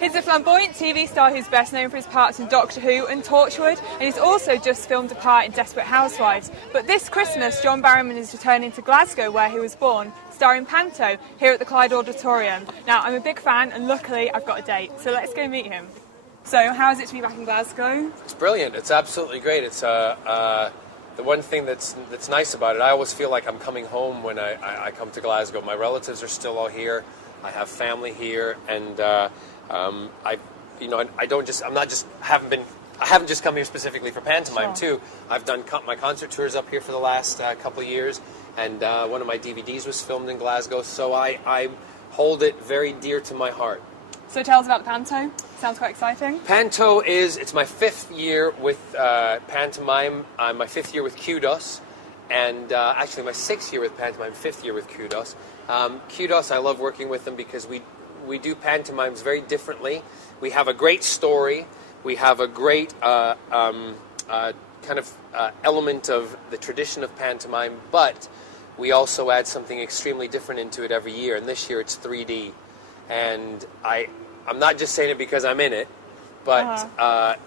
He's a flamboyant TV star who's best known for his parts in Doctor Who and Torchwood, and he's also just filmed a part in Desperate Housewives. But this Christmas, John Barrowman is returning to Glasgow, where he was born, starring Panto, here at the Clyde Auditorium. Now, I'm a big fan, and luckily I've got a date, so let's go meet him. So, how is it to be back in Glasgow? It's brilliant. It's absolutely great. It's the one thing that's nice about it. I always feel like I'm coming home when I come to Glasgow. My relatives are still all here. I have family here, and I haven't just come here specifically for pantomime too. I've done my concert tours up here for the last couple of years, and one of my DVDs was filmed in Glasgow. So I hold it very dear to my heart. So tell us about the Panto. Sounds quite exciting. Panto it's my 5th year with pantomime. My 5th year with Kudos, and actually my 6th year with pantomime, 5th year with Kudos. Kudos, I love working with them because we do pantomimes very differently. We have a great story. We have a great kind of element of the tradition of pantomime, but we also add something extremely different into it every year. And this year it's 3D. And I'm not just saying it because I'm in it, but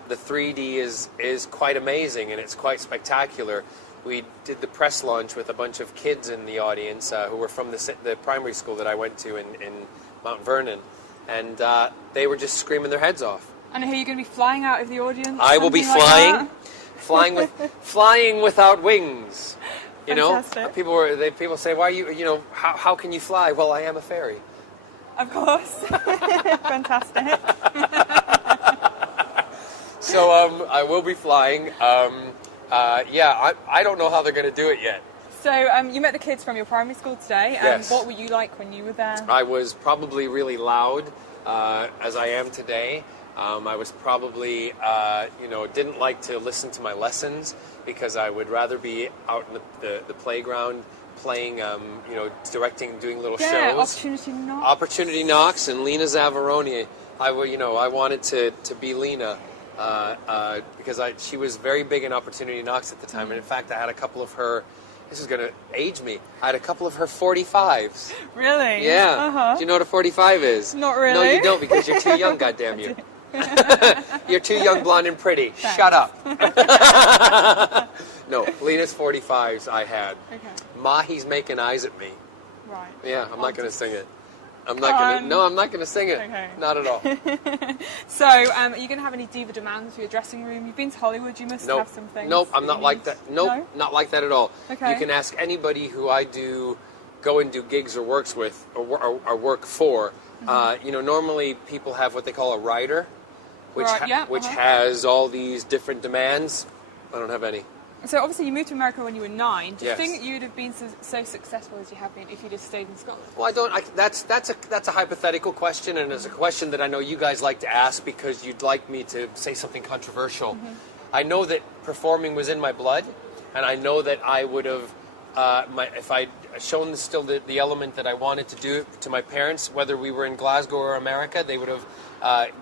the 3D is quite amazing and it's quite spectacular. We did the press launch with a bunch of kids in the audience who were from the primary school that I went to in Mount Vernon, and they were just screaming their heads off. And are you going to be flying out of the audience? I will be flying, flying without wings. You Fantastic. know, people say, "Why how can you fly?" Well, I am a fairy. Of course. Fantastic. So I will be flying. I don't know how they're going to do it yet. So you met the kids from your primary school today. Yes. What were you like when you were there? I was probably really loud, as I am today. I was probably, didn't like to listen to my lessons because I would rather be out in the playground playing, directing, doing little shows. Opportunity Knocks and Lena Zavaroni. I wanted to be Lena because she was very big in Opportunity Knocks at the time, and in fact, I had a couple of her. This is going to age me. I had a couple of her 45s. Really? Yeah. Do you know what a 45 is? Not really. No, you don't, because you're too young, goddamn you. You're too young, blonde, and pretty. Thanks. Shut up. No, Lena's 45s I had. Okay. Mahi's making eyes at me. Right. Yeah, I'm not going to sing it. I'm not going to sing it. Okay. Not at all. So, are you going to have any diva demands for your dressing room? You've been to Hollywood, you must have some things. Nope, I'm not like that. Nope, No? not like that at all. Okay. You can ask anybody who I go and do gigs or works with or work for. Normally people have what they call a rider, which has all these different demands. I don't have any. So obviously you moved to America when you were 9. Do you Yes. think that you'd have been so successful as you have been if you just stayed in Scotland? Well, I don't. That's a hypothetical question, and it's a question that I know you guys like to ask because you'd like me to say something controversial. I know that performing was in my blood, and I know that I would have, if I'd shown still the element that I wanted to do to my parents, whether we were in Glasgow or America, they would have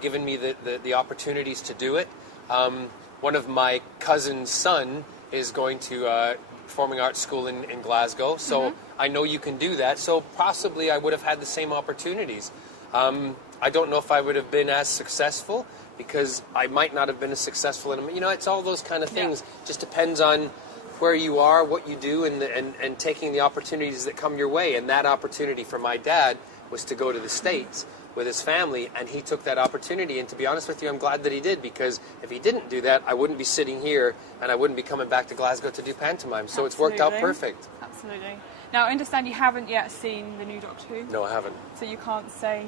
given me the opportunities to do it. One of my cousin's son is going to performing arts school in Glasgow, so I know you can do that, so possibly I would have had the same opportunities. I don't know if I would have been as successful, because I might not have been as successful in, it's all those kind of things. Just depends on where you are, what you do, and taking the opportunities that come your way. And that opportunity for my dad was to go to the States with his family, and he took that opportunity. And to be honest with you, I'm glad that he did, because if he didn't do that, I wouldn't be sitting here, and I wouldn't be coming back to Glasgow to do pantomime. So It's worked out perfect. Absolutely. Now, I understand you haven't yet seen the new Doctor Who. No, I haven't. So you can't say,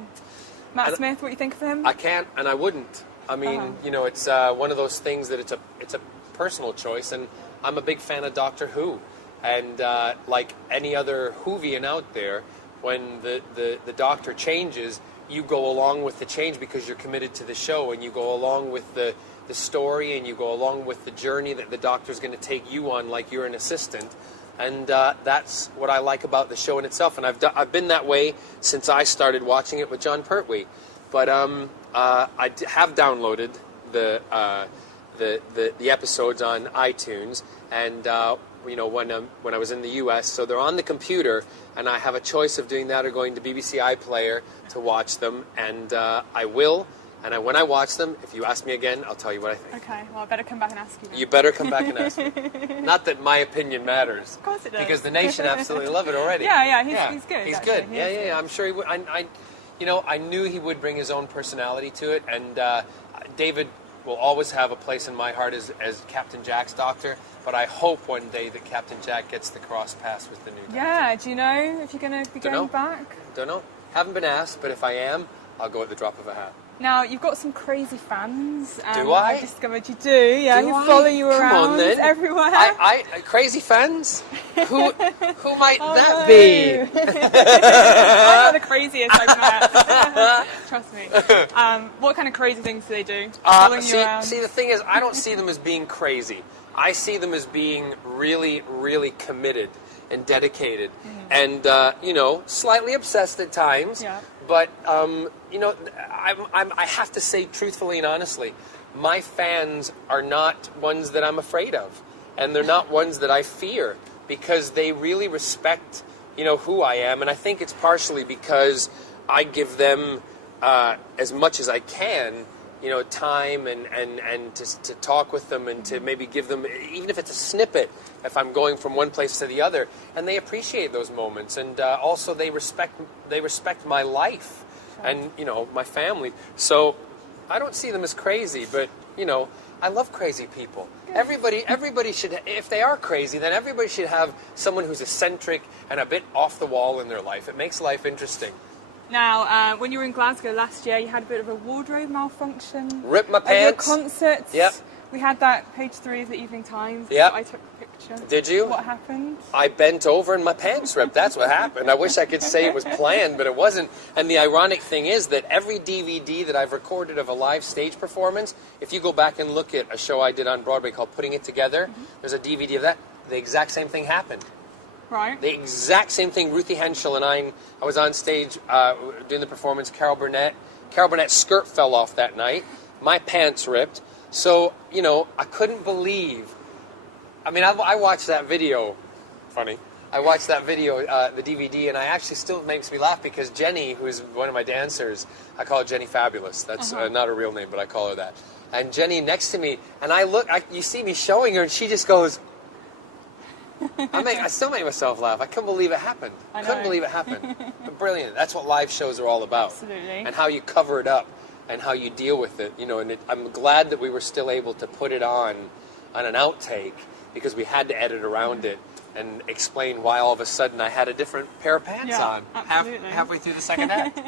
Matt Smith, what you think of him? I can't, and I wouldn't. I mean, it's one of those things that it's a personal choice, and I'm a big fan of Doctor Who. And like any other Whovian out there, when the Doctor changes, you go along with the change because you're committed to the show, and you go along with the story, and you go along with the journey that the Doctor's going to take you on like you're an assistant. And that's what I like about the show in itself. And I've been that way since I started watching it with John Pertwee. But I have downloaded the episodes on iTunes, and when I was in the U.S., so they're on the computer, and I have a choice of doing that or going to BBC iPlayer to watch them, and I will And when I watch them, if you ask me again, I'll tell you what I think. Okay, well, I better come back and ask you then. You better come back and ask me. Not that my opinion matters. Of course it does. Because the nation absolutely love it already. Yeah, he's good. He's actually. good. Yeah. I'm sure he would. I knew he would bring his own personality to it, and David will always have a place in my heart as Captain Jack's doctor, but I hope one day that Captain Jack gets the cross pass with the new doctor. Yeah, do you know if you're going to be going back? Don't know. Haven't been asked, but if I am, I'll go at the drop of a hat. Now, you've got some crazy fans. Do I? I've discovered you do, yeah. Who follow you around everywhere. I crazy fans? Who might that be? I'm not the craziest I've met. Trust me. What kind of crazy things do they do? Following you around? See, the thing is, I don't see them as being crazy. I see them as being really, really committed and dedicated, and slightly obsessed at times. Yeah. But I have to say truthfully and honestly, my fans are not ones that I'm afraid of, and they're not ones that I fear, because they really respect who I am, and I think it's partially because I give them as much as I can. Time and to talk with them and to maybe give them, even if it's a snippet, if I'm going from one place to the other, and they appreciate those moments, and also they respect my life, and my family. So I don't see them as crazy, but I love crazy people. Everybody should, if they are crazy, then everybody should have someone who's eccentric and a bit off the wall in their life. It makes life interesting. Now, when you were in Glasgow last year, you had a bit of a wardrobe malfunction. Ripped my pants. At your concerts. Yep. We had that page 3 of the Evening Times. Yep. I took a picture. Did you? What happened? I bent over and my pants ripped. That's what happened. I wish I could say it was planned, but it wasn't. And the ironic thing is that every DVD that I've recorded of a live stage performance, if you go back and look at a show I did on Broadway called Putting It Together, there's a DVD of that. The exact same thing happened. Right. The exact same thing. Ruthie Henschel and I was on stage doing the performance. Carol Burnett's skirt fell off that night. My pants ripped. So, I couldn't believe. I mean, I watched that video. Funny. I watched that video, the DVD, and I actually still makes me laugh because Jenny, who is one of my dancers, I call her Jenny Fabulous. That's not her real name, but I call her that. And Jenny next to me, and you see me showing her, and she just goes, I still make myself laugh. I couldn't believe it happened. I know. Couldn't believe it happened. Brilliant. That's what live shows are all about. Absolutely. And how you cover it up and how you deal with it. And I'm glad that we were still able to put it on an outtake, because we had to edit around it and explain why all of a sudden I had a different pair of pants on absolutely. halfway through the second act.